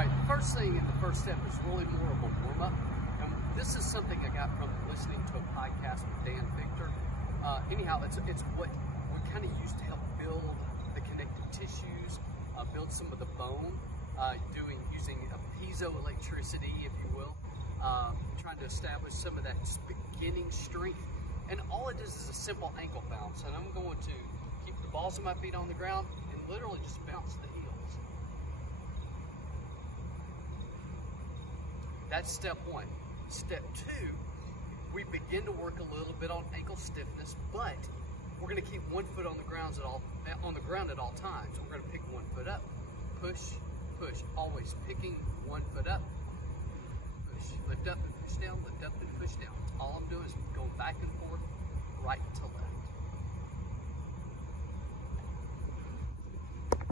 All right, the first thing and the first step is really more of a warm-up. And this is something I got from listening to a podcast with Dan Victor. Anyhow, it's what we kind of use to help build the connective tissues, build some of the bone, using a piezoelectricity, if you will, trying to establish some of that beginning strength. And all it is a simple ankle bounce. And I'm going to keep the balls of my feet on the ground and literally just bounce the heels. That's step one. Step two, we begin to work a little bit on ankle stiffness, but we're going to keep one foot on the ground at all times. We're going to pick one foot up, push, push, always picking one foot up, push, lift up and push down, lift up and push down. All I'm doing is going back and forth, right to left.